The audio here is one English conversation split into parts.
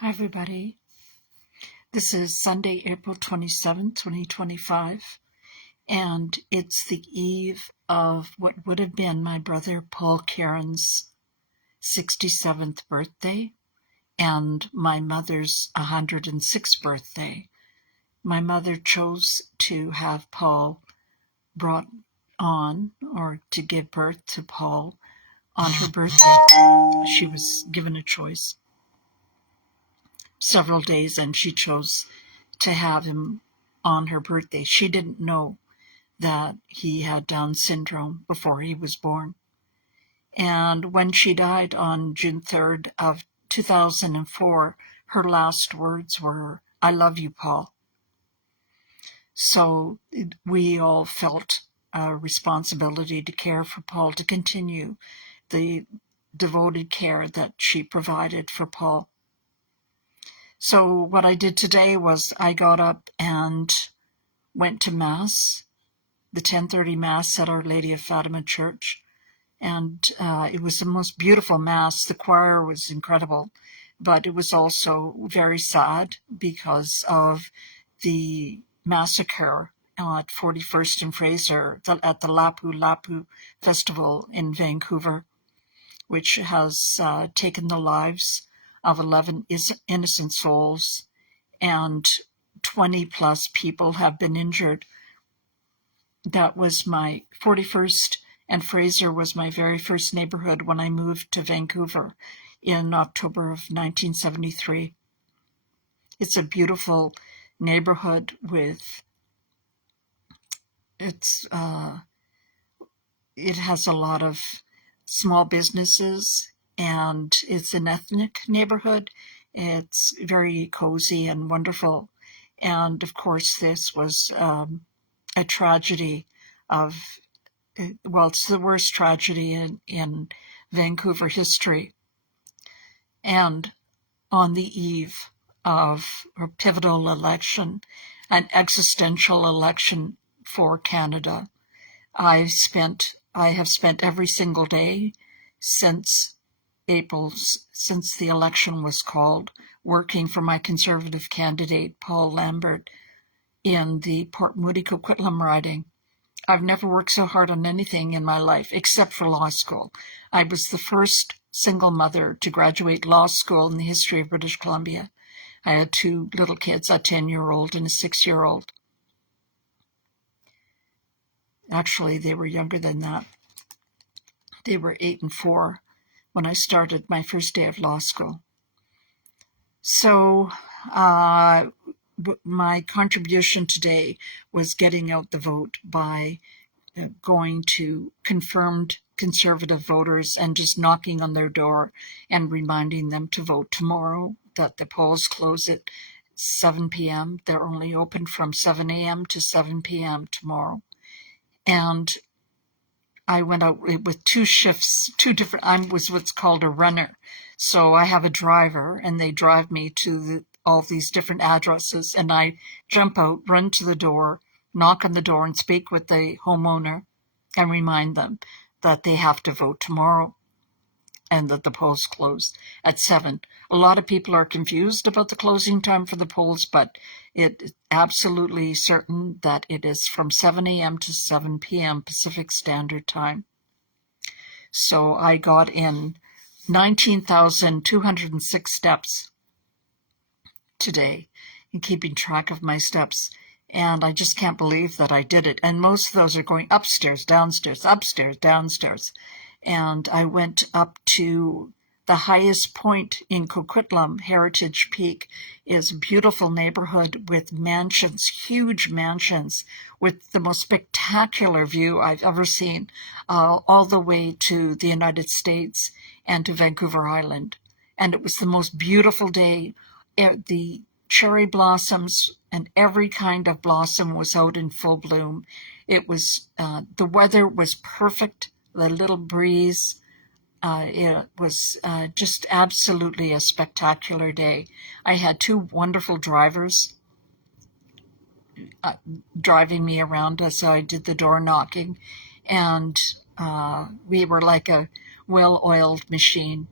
Hi, everybody. This is Sunday, April 27th, 2025, and it's the eve of what would have been my brother Paul Karen's 67th birthday and my mother's 106th birthday. My mother chose to have Paul brought on, or to give birth to Paul on her birthday. She was given a choice several days, and she chose to have him on her birthday. She didn't know that he had Down syndrome before he was born. And when she died on June 3rd of 2004, her last words were, "I love you, Paul." So we all felt a responsibility to care for Paul, to continue the devoted care that she provided for Paul. So what I did today was I got up and went to Mass, the 10:30 Mass at Our Lady of Fatima Church. And it was the most beautiful Mass. The choir was incredible, but it was also very sad because of the massacre at 41st and Fraser at the Lapu Lapu Festival in Vancouver, which has taken the lives of 11 innocent souls, and 20 plus people have been injured. That was my 41st, and Fraser was my very first neighborhood when I moved to Vancouver in October of 1973. It's a beautiful neighborhood with it has a lot of small businesses, and it's an ethnic neighborhood. It's very cozy and wonderful. And of course, this was a tragedy of, well, it's the worst tragedy in Vancouver history. And on the eve of a pivotal election, an existential election for Canada, I have spent every single day since April, since the election was called, working for my Conservative candidate, Paul Lambert, in the Port Moody Coquitlam riding. I've never worked so hard on anything in my life, except for law school. I was the first single mother to graduate law school in the history of British Columbia. I had two little kids, a 10-year-old and a 6-year-old. Actually, they were younger than that. They were 8 and 4 when I started my first day of law school. So my contribution today was getting out the vote by going to confirmed Conservative voters and just knocking on their door and reminding them to vote tomorrow, that the polls close at 7 p.m. They're only open from 7 a.m. to 7 p.m. tomorrow. And I went out with two shifts, I was what's called a runner. So I have a driver, and they drive me to all these different addresses, and I jump out, run to the door, knock on the door, and speak with the homeowner and remind them that they have to vote tomorrow and that the polls close at 7. A lot of people are confused about the closing time for the polls, but it is absolutely certain that it is from 7 a.m. to 7 p.m. Pacific Standard Time. So I got in 19,206 steps today, in keeping track of my steps. And I just can't believe that I did it. And most of those are going upstairs, downstairs, upstairs, downstairs. And I went up to the highest point in Coquitlam, Heritage Peak, is a beautiful neighborhood with mansions, huge mansions, with the most spectacular view I've ever seen, all the way to the United States and to Vancouver Island. And it was the most beautiful day. The cherry blossoms and every kind of blossom was out in full bloom. It was, the weather was perfect, the little breeze. It was just absolutely a spectacular day. I had two wonderful drivers driving me around as I did the door knocking, and we were like a well-oiled machine.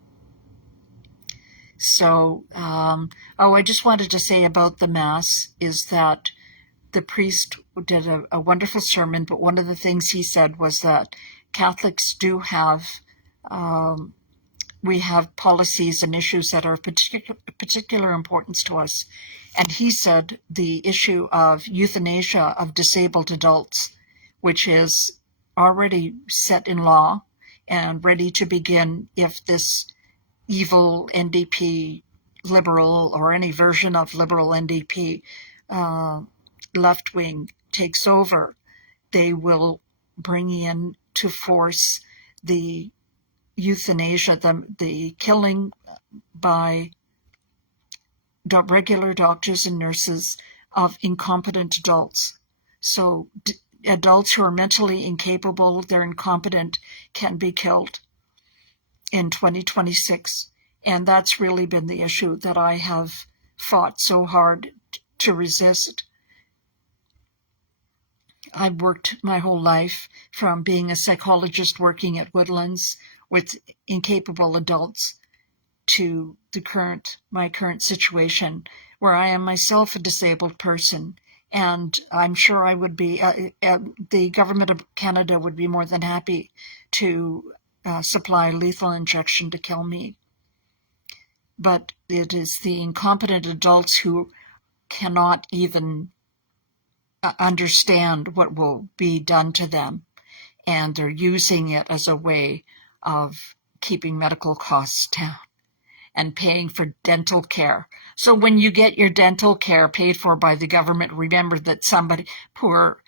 So, I just wanted to say about the Mass is that the priest did a wonderful sermon, but one of the things he said was that Catholics do have, we have policies and issues that are of particular importance to us. And he said the issue of euthanasia of disabled adults, which is already set in law and ready to begin if this evil NDP liberal or any version of liberal NDP left wing takes over, they will bring in to force the euthanasia, the killing by regular doctors and nurses of incompetent adults. So adults who are mentally incapable, they're incompetent, can be killed in 2026. And that's really been the issue that I have fought so hard to resist. I've worked my whole life from being a psychologist working at Woodlands with incapable adults to my current situation where I am myself a disabled person. And I'm sure I would be, the government of Canada would be more than happy to supply lethal injection to kill me. But it is the incompetent adults who cannot even understand what will be done to them. And they're using it as a way of keeping medical costs down and paying for dental care. So when you get your dental care paid for by the government, remember that somebody, poor,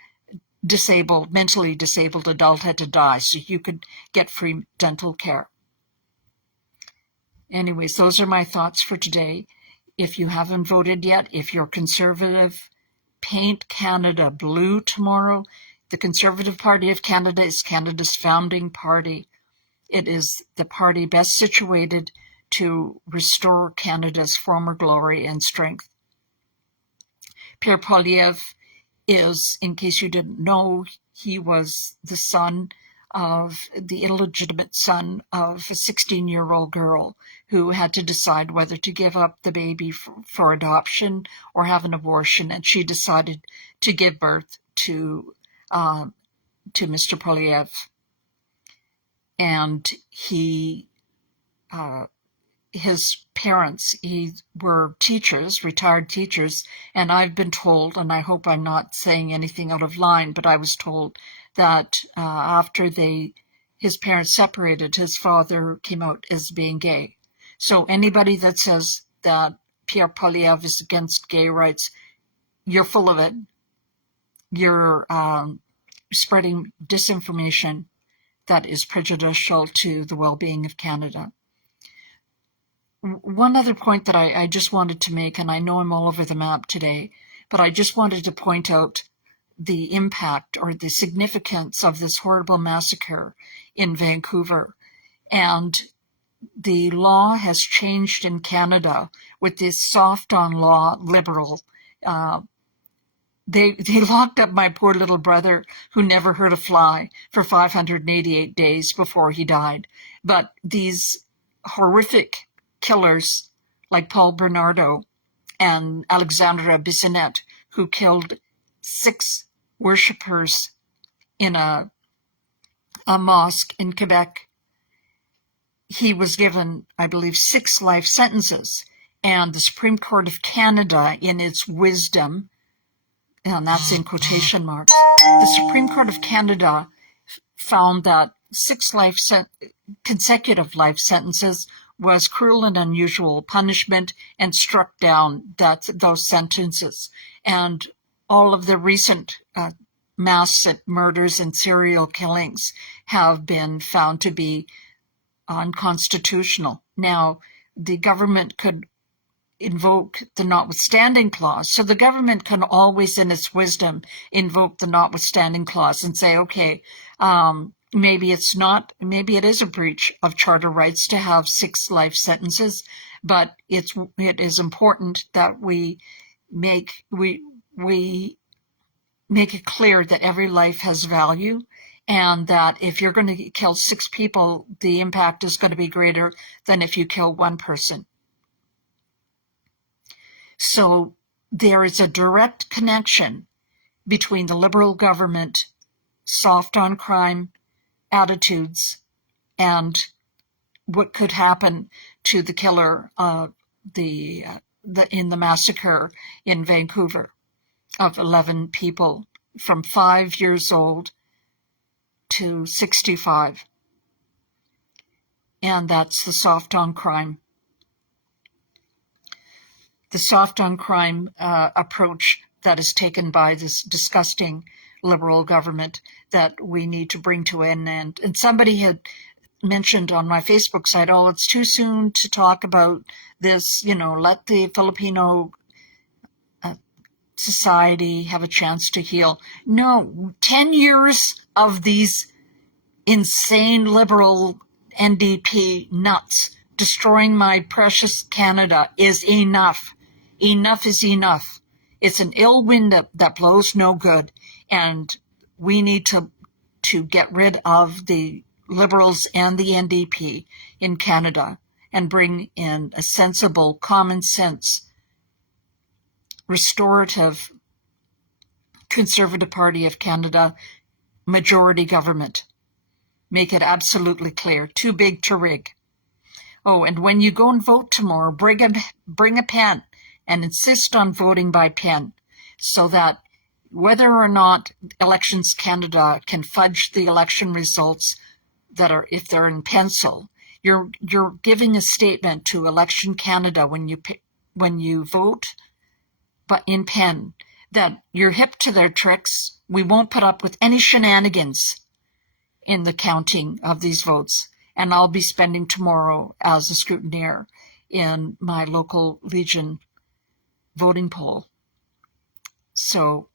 disabled, mentally disabled adult had to die so you could get free dental care. Anyways, those are my thoughts for today. If you haven't voted yet, if you're Conservative, paint Canada blue tomorrow. The Conservative Party of Canada is Canada's founding party. It is the party best situated to restore Canada's former glory and strength. Pierre Poilievre is, in case you didn't know, he was the illegitimate son of a 16-year-old girl who had to decide whether to give up the baby for adoption or have an abortion, and she decided to give birth to Mr. Poilievre. And his parents were teachers, retired teachers, and I've been told, and I hope I'm not saying anything out of line, but I was told that after his parents separated, his father came out as being gay. So anybody that says that Pierre Poilievre is against gay rights, you're full of it. You're spreading disinformation that is prejudicial to the well-being of Canada. One other point that I just wanted to make, and I know I'm all over the map today, but I just wanted to point out the impact or the significance of this horrible massacre in Vancouver. And the law has changed in Canada with this soft-on-law liberal. They locked up my poor little brother who never hurt a fly for 588 days before he died. But these horrific killers like Paul Bernardo and Alexandra Bissonnette, who killed 6 worshippers in a mosque in Quebec, he was given, I believe, 6 life sentences. And the Supreme Court of Canada, in its wisdom, and that's in quotation marks, the Supreme Court of Canada found that 6 consecutive life sentences was cruel and unusual punishment and struck down those sentences. And all of the recent mass murders and serial killings have been found to be unconstitutional. Now, the government could invoke the notwithstanding clause. So the government can always, in its wisdom, invoke the notwithstanding clause and say, okay, maybe it is a breach of charter rights to have 6 life sentences, but it is important that we make it clear that every life has value, and that if you're going to kill 6 people, the impact is going to be greater than if you kill 1 person. So there is a direct connection between the Liberal government soft on crime attitudes and what could happen to the killer in the massacre in Vancouver of 11 people from 5 years old to 65. And that's the soft on crime. The soft on crime approach that is taken by this disgusting Liberal government that we need to bring to an end. And somebody had mentioned on my Facebook site, oh, it's too soon to talk about this, let the Filipino society have a chance to heal. No, 10 years of these insane Liberal NDP nuts destroying my precious Canada is enough. Enough is enough. It's an ill wind that blows no good, and we need to get rid of the Liberals and the NDP in Canada and bring in a sensible, common sense, restorative Conservative Party of Canada majority government. Make it absolutely clear. Too big to rig. Oh, and when you go and vote tomorrow, bring a pen and insist on voting by pen so that whether or not Elections Canada can fudge the election results that are, if they're in pencil, you're giving a statement to Election Canada when you vote, but in pen, that you're hip to their tricks. We won't put up with any shenanigans in the counting of these votes. And I'll be spending tomorrow as a scrutineer in my local Legion voting poll. So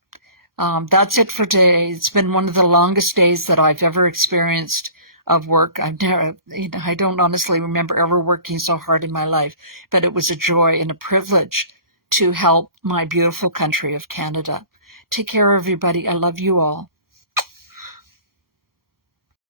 that's it for today. It's been one of the longest days that I've ever experienced of work. I don't honestly remember ever working so hard in my life, but it was a joy and a privilege to help my beautiful country of Canada. Take care, everybody. I love you all.